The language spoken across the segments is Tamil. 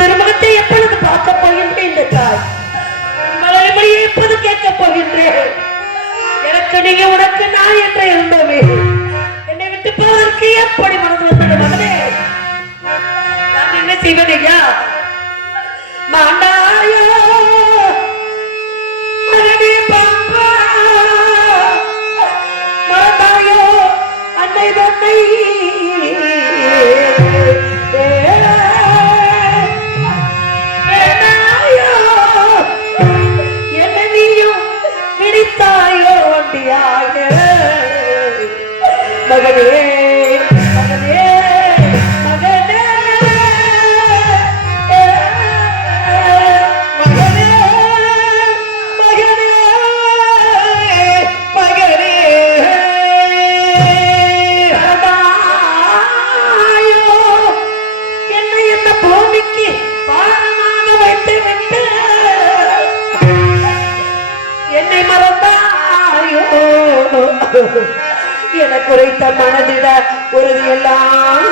திருமுகத்தை எப்பொழுது பார்க்க போகின்றேன் தாய் மலர்மொழியை எப்போது கேட்க போகின்றேன்? எனக்கு நீங்க உனக்கு நான் என்ற இருந்தோமே. என்னை விட்டு போவதற்கு எப்படி மனதில் மகனே? நான் என்ன செய்வேன் ஐயா? மாண்டாயோ மகனே பாப்பா மாண்டாயோ அன்னை தந்தை. மகனே மனதிட உறுதியெல்லாம்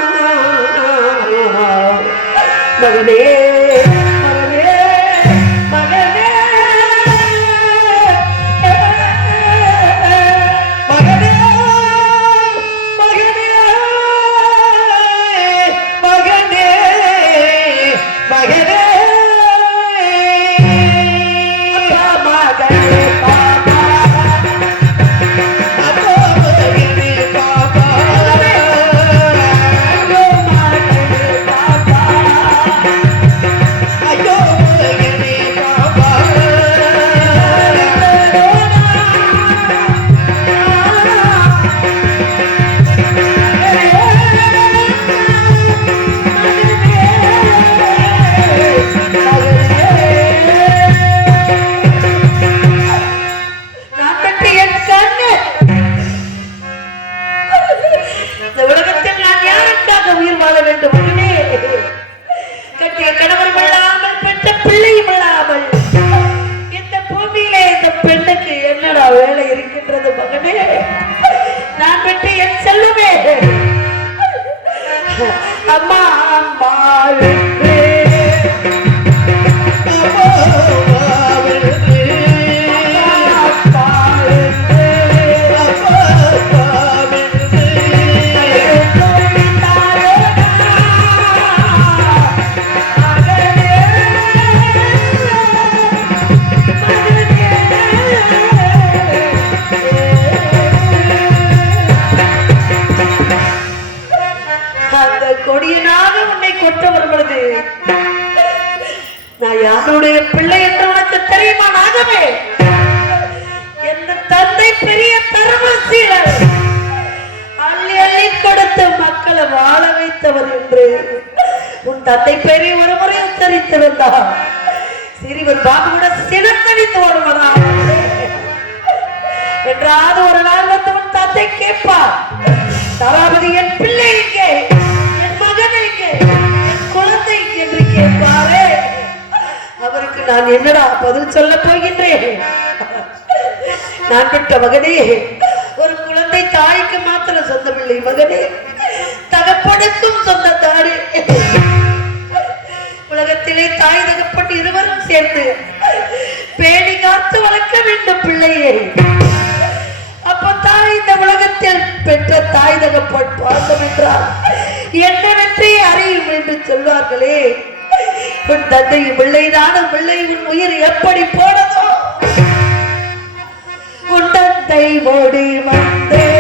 பெரிய தர்மசீலர் அள்ளி அள்ளி கொடுத்து மக்களை வாழ வைத்தவர் என்று உன் தந்தை பெரிய ஒரு முறை உத்தரித்திருந்தார் சிறிவர் பாபு கூட சினக்கணித்து ஓடுவதா என்றாவது ஒரு நாள் வந்து உன் தந்தை கேட்பார் தராபதி என் பிள்ளை எங்கே? என் மகன் என் குழந்தை என்று கேட்பாரே. அவருக்கு நான் என்னடா பதில் சொல்ல போகின்றேன்? நான் பெற்ற மகனே ஒரு குழந்தை தாய்க்கு மாத்திரம் சொந்தமில்லை மகனே. தகப்பனுக்கும் சொந்த தாடு உலகத்திலே தாய் தகப்பட்டு இருவரும் சேர்ந்து பேணி காத்து வளர்க்க வேண்டும் பிள்ளையை. அப்பத்தான் இந்த உலகத்தில் பெற்ற தாய் தகப்பன் பாசம் என்றால் என்னவென்றே அறியும் என்று சொல்வார்களே. உன் தந்தை பிள்ளைதான பிள்ளை உன் உயிர் எப்படி போனதோ? உன் ஓடி வந்தே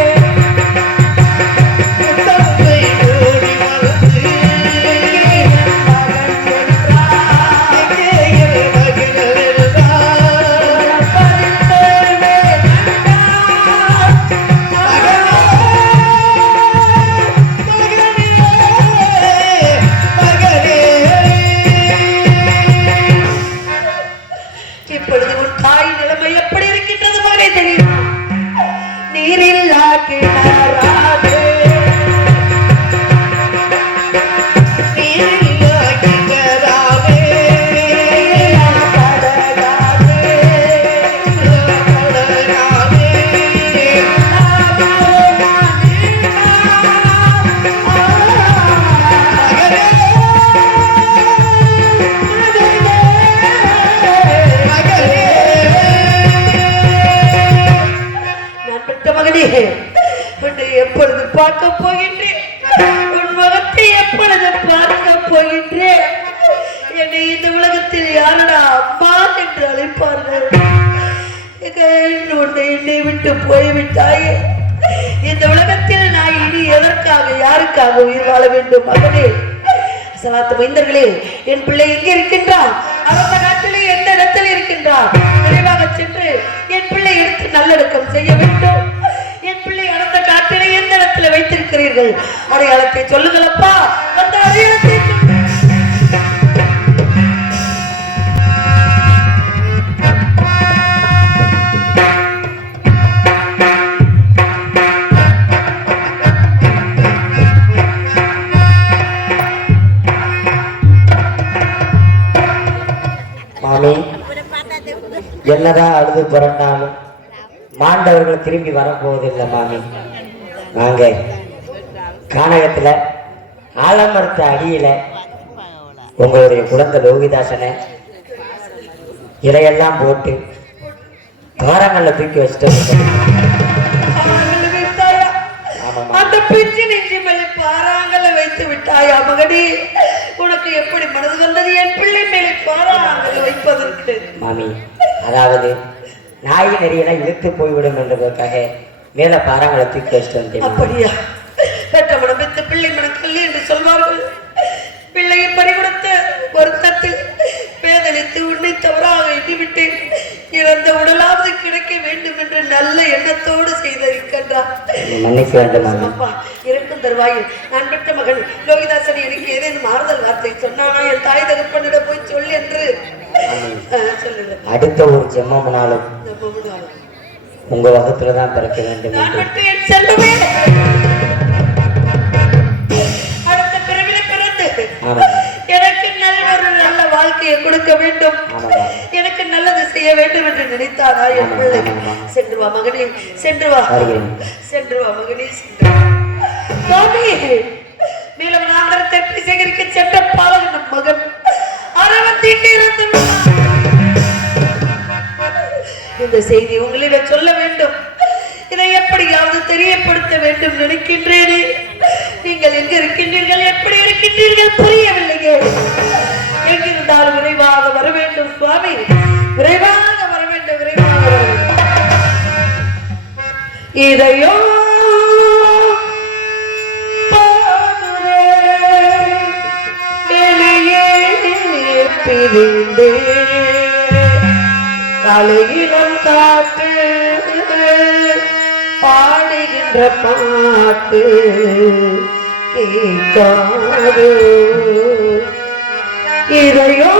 யாருக்காக உயிர் வாழ வேண்டும். மகனே சலாத்து மைந்தர்களே என் பிள்ளை எங்கே இருக்கின்றான்? அவங்க நாட்டிலே எந்த இடத்தில் இருக்கின்றான்? விரைவாக சென்று என் பிள்ளை எடுத்து நல்லடக்கம் செய்ய வேண்டும். என் பிள்ளை அடந்த காட்டிலே எந்த இடத்துல வைத்திருக்கிறீர்கள்? அடையாளத்தை சொல்லுங்களப்பா அந்த அடையாளத்தை அழுது புரண்டாலும் மாண்டவர்கள் திரும்பி வரப்போவதில்லை மாமி. நாங்க கானகத்துல ஆலமரத்து அடியில உங்களுடைய குழந்தை லோகிதாசனை இலையெல்லாம் போட்டு காரங்கள்ல தூக்கி வச்சுட்டு. அந்த பிஞ்சு நெஞ்சு மேலே வைத்து விட்டாயா மகனே? உனக்கு எப்படி மனது வந்தது? என் பிள்ளை மேலே பாறாங்கல்ல வைப்பதற்கு. மாமி அதாவது நாய் நெறியெல்லாம் இழுத்து போய்விடும் என்றதற்காக மேல பாறாங்களை தூக்கி வச்சுட்டு வந்தேன். அப்படியா? பெற்ற மனம் பெற்ற பிள்ளை மனம் கல்லி என்று சொல்வார்கள். பிள்ளையை பறிகொடுத்த வருத்தத்தில் வேதனைத்து உன்னை தவறாக எண்ணிவிட்டேன். இறந்த உடலாவது கிடைக்க வேண்டும் என்று நல்ல எண்ணத்தோடு செய்திருக்கின்றார். இருக்கும் தருவாயில் நான் பெற்ற மகன் லோகிதாசன் எனக்கு ஏதேனும் ஆறுதல் வார்த்தை சொன்னானா? என் தாய் தகப்பனிடம் போய் சொல் என்று. சொல்லுங்க அடுத்த ஒரு விடுவாங்க. உங்க வகுத்துல தான் பிறக்க வேண்டும் எனக்கு நல்ல ஒரு நல்ல வாழ்க்கையை கொடுக்க வேண்டும். எனக்கு நல்லது செய்ய வேண்டும் என்று நினைத்தாரா என் பிள்ளை? சென்று வா மகனே சென்று வா. சென்று வா மகனே சென்று. சுவாமி தெற்கு சேகரிக்க சென்ற பாலகன் மகன்? அரவத்தீட்டு இறந்து விட்டான். இந்த செய்தி உங்களிடம் சொல்ல வேண்டும். இதை எப்படியாவது தெரியப்படுத்த வேண்டும் நினைக்கின்றேனே. நீங்கள் எங்க இருக்கின்றீர்கள்? எப்படி இருக்கின்றீர்கள்? புரியவில்லையே. எங்கிருந்தால் விரைவாக வர வேண்டும் சுவாமி. விரைவாக வர வேண்டும் விரைவாக இதையோ பாடுறே, எளியே காத்து பாடுகின்ற பாட்டு கேட்காது. இதையோ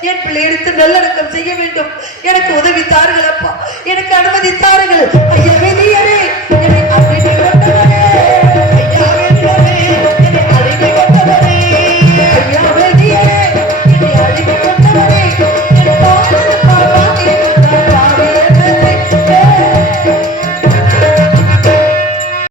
என் பிள்ளை எடுத்து நல்லடக்கம் செய்ய வேண்டும். எனக்கு உதவித்தார்கள் அப்பா. எனக்கு அனுமதித்தார்கள். தாருங்கள் ஐயா